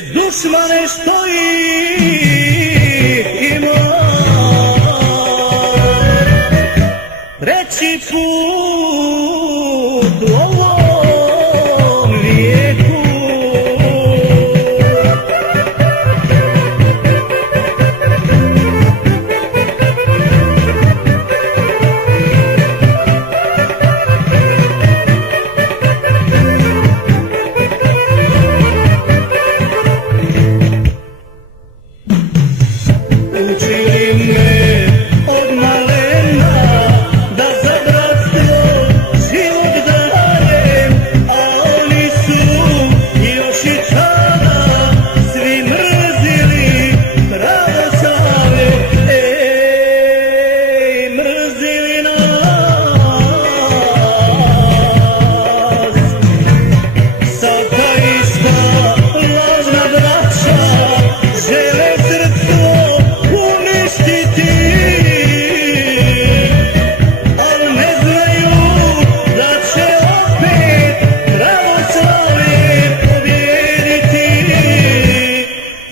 sve dušmane što ih ima. Treći put u ovom vijeku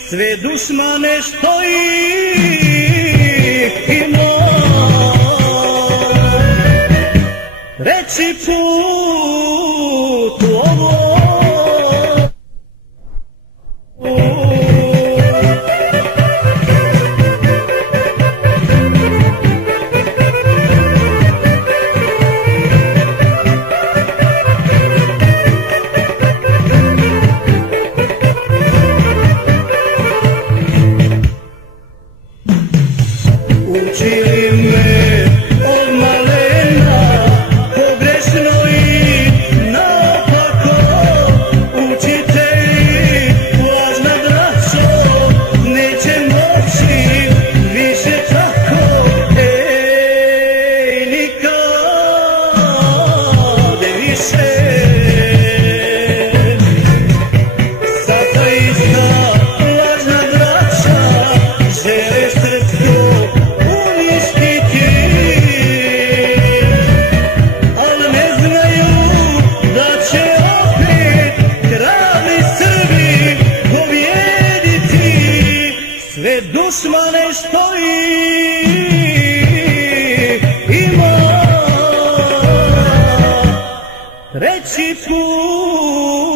sve dušmane što ih ima. Treći put u ovom učili me od malena pogrešno i naopako. Učitelji, lažna braćo, neće moći više tako. Nikade više. Sad ta ista lažna braća žele srpsko sve dušmane što ih ima. Treći put